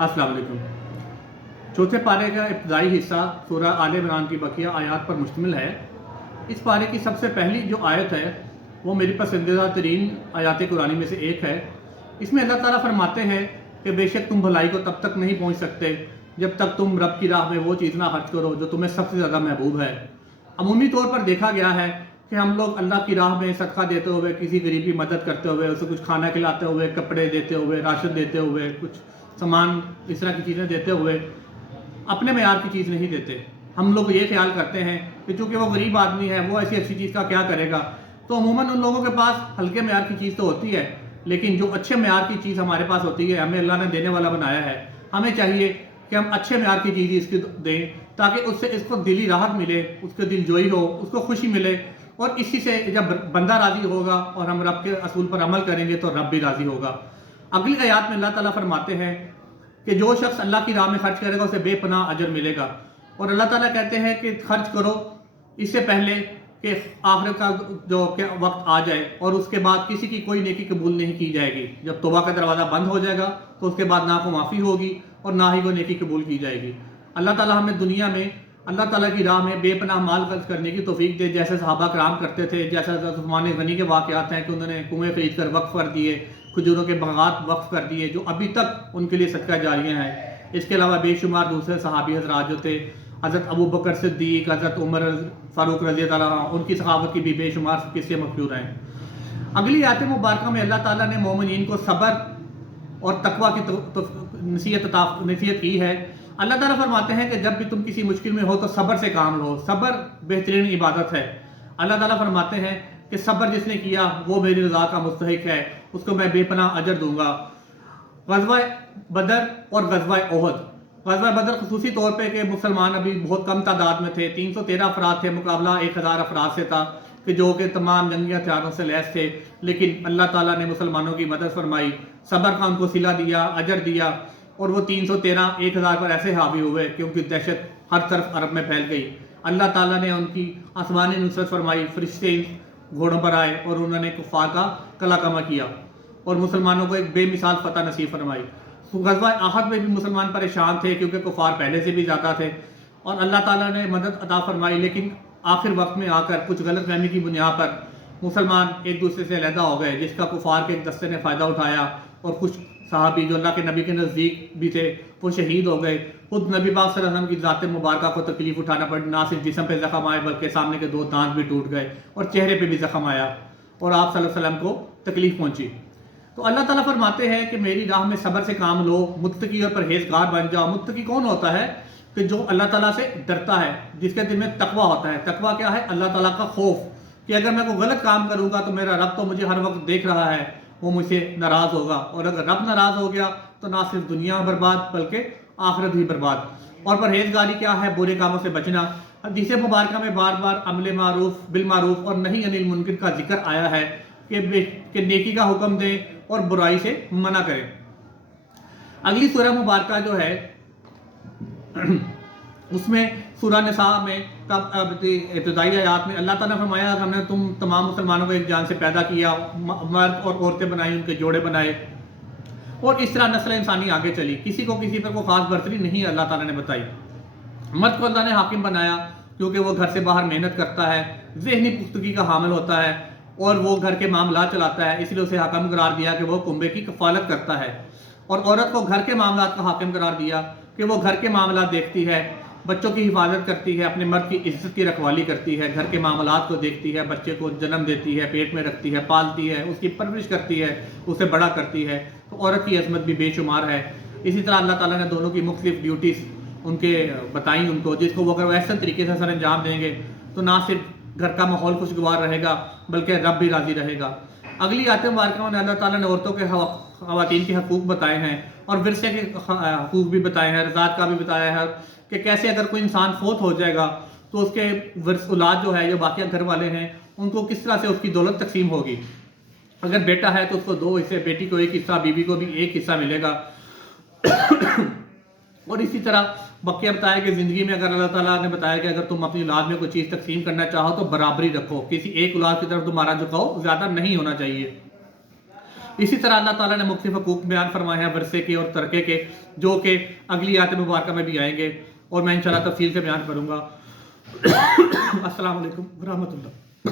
अस्सलाम वालेकुम। चौथे पारे का इब्तदाई हिस्सा सूरह आल इमरान की बकिया आयत पर मुश्तमिल है। इस पारे की सबसे पहली जो आयत है वो मेरी पसंदीदा तरीन आयात कुरानी में से एक है। इसमें अल्लाह ताला फरमाते हैं कि बेशक तुम भलाई को तब तक नहीं पहुँच सकते जब तक तुम रब की राह में वो चीज़ ना खर्च करो जो तुम्हें सबसे ज़्यादा महबूब है। अमूमी तौर पर देखा गया है कि हम लोग अल्लाह की राह में सदका देते हुए, किसी गरीब की मदद करते हुए, उसे कुछ खाना खिलाते हुए, कपड़े देते हुए, राशन देते हुए, कुछ सामान इस तरह की चीज़ें देते हुए अपने मेयार की चीज़ नहीं देते। हम लोग ये ख्याल करते हैं कि चूँकि वो गरीब आदमी है वो ऐसी अच्छी चीज़ का क्या करेगा, तो अमूमन उन लोगों के पास हल्के मेयार की चीज़ तो होती है, लेकिन जो अच्छे मेयार की चीज़ हमारे पास होती है, हमें अल्लाह ने देने वाला बनाया है, हमें चाहिए कि हम अच्छे मेयार की चीज़ इसकी दें ताकि उससे इसको दिली राहत मिले, उसके दिल जोई हो, उसको खुशी मिले। और इसी से जब बंदा राज़ी होगा और हम रब के असूल पर अमल करेंगे तो रब भी राज़ी होगा। अगली आयत में अल्लाह ताला फरमाते हैं कि जो शख्स अल्लाह की राह में खर्च करेगा उसे बेपनाह अजर मिलेगा। और अल्लाह ताला कहते हैं कि खर्च करो इससे पहले कि आखिर का जो वक्त आ जाए, और उसके बाद किसी की कोई नेकी कबूल नहीं की जाएगी। जब तौबा का दरवाज़ा बंद हो जाएगा तो उसके बाद ना को माफ़ी होगी और ना ही वो नेकी कबूल की जाएगी। अल्लाह ताला हमें दुनिया में अल्लाह ताला की राह में बेपनाह माल खर्च करने की तौफीक दे, जैसे सहाबा कराम करते थे, जैसा उस्मान गनी के वाक़यात हैं कि उन्होंने कुएँ खरीद कर वक्फ कर दिए, खजूरों के बागात वक्फ कर दिए जो अभी तक उनके लिए सदका जारियाँ हैं। इसके अलावा बेशुमार दूसरे सहाबी हज़रात जो थे, हज़रत अबू बकर सिद्दीक़, हज़रत उमर फ़ारूक रज़ी अल्लाह अन्हु, उनकी सखावत की भी बेशुमार किस्से मशहूर हैं। अगली आयत मुबारक में अल्लाह ताला ने मोमिनीन को सब्र और तकवा की नसीहत की है। अल्लाह ताला फरमाते हैं कि जब भी तुम किसी मुश्किल में हो तो सब्र से काम लो, सब्र बेहतरीन इबादत है। अल्लाह ताला फरमाते हैं कि सब्र जिसने किया वो मेरी रज़ा का मुस्तहिक है, उसको मैं बेपनाह अजर दूंगा। ग़ज़वा बदर और ग़ज़वा ओहद। ग़ज़वा बदर खुसूसी तौर पे कि मुसलमान अभी बहुत कम तादाद में थे, 313 अफराद थे, मुकाबला 1000 अफराद से था कि जो कि तमाम जंगी हथियारों से लैस थे। लेकिन अल्लाह ताला ने मुसलमानों की मदद फरमाई, सब्र का उनको सिला दिया, अजर दिया, और वो 313 1000 पर ऐसे हावी हुए कि उनकी दहशत हर तरफ अरब में फैल गई। अल्लाह ताला ने उनकी आसमानी नुसरत फरमाई, फरिश्ते घोड़ों पर आए और उन्होंने कुफ़ार का कला कमा किया और मुसलमानों को एक बेमिसाल फतह नसीब फरमाई। ग़ज़वा अहद में भी मुसलमान परेशान थे क्योंकि कुफ़ार पहले से भी ज़्यादा थे और अल्लाह ताला ने मदद अता फरमाई। लेकिन आखिर वक्त में आकर कुछ गलतफहमी की बुनियाद पर मुसलमान एक दूसरे से अलहदा हो गए, जिसका कुफ़ार के एक दस्ते ने फ़ायदा उठाया और कुछ सहाबी जो अल्लाह के नबी के नज़दीक भी थे वो शहीद हो गए। खुद नबी पाक सल्लल्लाहु अलैहि वसल्लम की ज़ात मुबारक को तकलीफ़ उठाना पड़ी, ना सिर्फ जिस्म पे ज़ख़म आए बल्कि सामने के 2 दांत भी टूट गए और चेहरे पे भी ज़ख़म आया और आप सल्लल्लाहु अलैहि वसल्लम को तकलीफ़ पहुँची। तो अल्लाह ताला फरमाते हैं कि मेरी राह में सब्र से काम लो, मुत्तकी और परहेज़गार बन जाओ। मुत्तकी कौन होता है? कि जो अल्लाह ताला से डरता है, जिसके दिल में तकवा होता है। तकवा क्या है? अल्लाह ताला का खौफ, कि अगर मैं कोई गलत काम करूँगा तो मेरा रब तो मुझे हर वक्त देख रहा है, वो मुझसे नाराज़ होगा, और अगर रब नाराज़ हो गया तो ना सिर्फ दुनिया बर्बाद बल्कि आखिरत भी बर्बाद। और परहेज़गारी क्या है? बुरे कामों से बचना। हदीस मुबारक में बार बार अमल मारूफ बिल मारूफ और नही अनिल मुनकर का जिक्र आया है कि नेकी का हुक्म दें और बुराई से मना करें। अगली सूरह मुबारक जो है उसमें सूरह निसा में इब्तिदाई आयत में अल्लाह ताला ने फरमाया, हमने तुम तमाम मुसलमानों को एक जान से पैदा किया, मर्द और औरतें बनाई, उनके जोड़े बनाए, और इस तरह नस्ल इंसानी आगे चली। किसी को किसी पर कोई खास बर्तरी नहीं अल्लाह ताला ने बताई। मर्द को अल्लाह ने हाकिम बनाया क्योंकि वो घर से बाहर मेहनत करता है, ज़हनी पुख्तगी का हामिल होता है और वो घर के मामला चलाता है, इसलिए उसे हाकिम करार दिया कि वो कुंबे की कफालत करता है। और औरत को घर के मामला का हाकिम करार दिया कि वो घर के मामला देखती है, बच्चों की हिफाजत करती है, अपने मर्द की इज्जत की रखवाली करती है, घर के मामलात को देखती है, बच्चे को जन्म देती है, पेट में रखती है, पालती है, उसकी परवरिश करती है, उसे बड़ा करती है। तो औरत की अजमत भी बेशुमार है। इसी तरह अल्लाह ताला ने दोनों की मुख्तलिफ ड्यूटीज़ उनके बताई उनको, जिसको वो अगर वैसे तरीके से सर अंजाम देंगे तो ना सिर्फ घर का माहौल खुशगवार रहेगा बल्कि रब भी राज़ी रहेगा। अगली आयत मुबारक में अल्लाह ताला ने औरतों के ख़वातीन के हकूक़ बताए हैं और विरसे के हकूक़ भी बताए हैं, रज़ात का भी बताया है कि कैसे अगर कोई इंसान फोत हो जाएगा तो उसके औलाद जो है, जो बाकी घर वाले हैं, उनको किस तरह से उसकी दौलत तकसीम होगी। अगर बेटा है तो उसको 2 हिस्से, बेटी को 1 हिस्सा, बीबी को भी 1 हिस्सा मिलेगा। और इसी तरह बकिया बताया कि ज़िंदगी में अगर अल्लाह ताला ने बताया कि अगर तुम अपनी औलाद में कोई चीज़ तकसीम करना चाहो तो बराबरी रखो, किसी एक औलाद की तरफ तुम्हारा झुकाव ज़्यादा नहीं होना चाहिए। اسی طرح اللہ تعالیٰ نے مختلف حقوق بیان فرمائے ہیں ورثے کے اور ترکے کے، جو کہ اگلی آیت مبارکہ میں بھی آئیں گے اور میں انشاءاللہ تفصیل سے بیان کروں گا۔ السلام علیکم ورحمۃ اللہ۔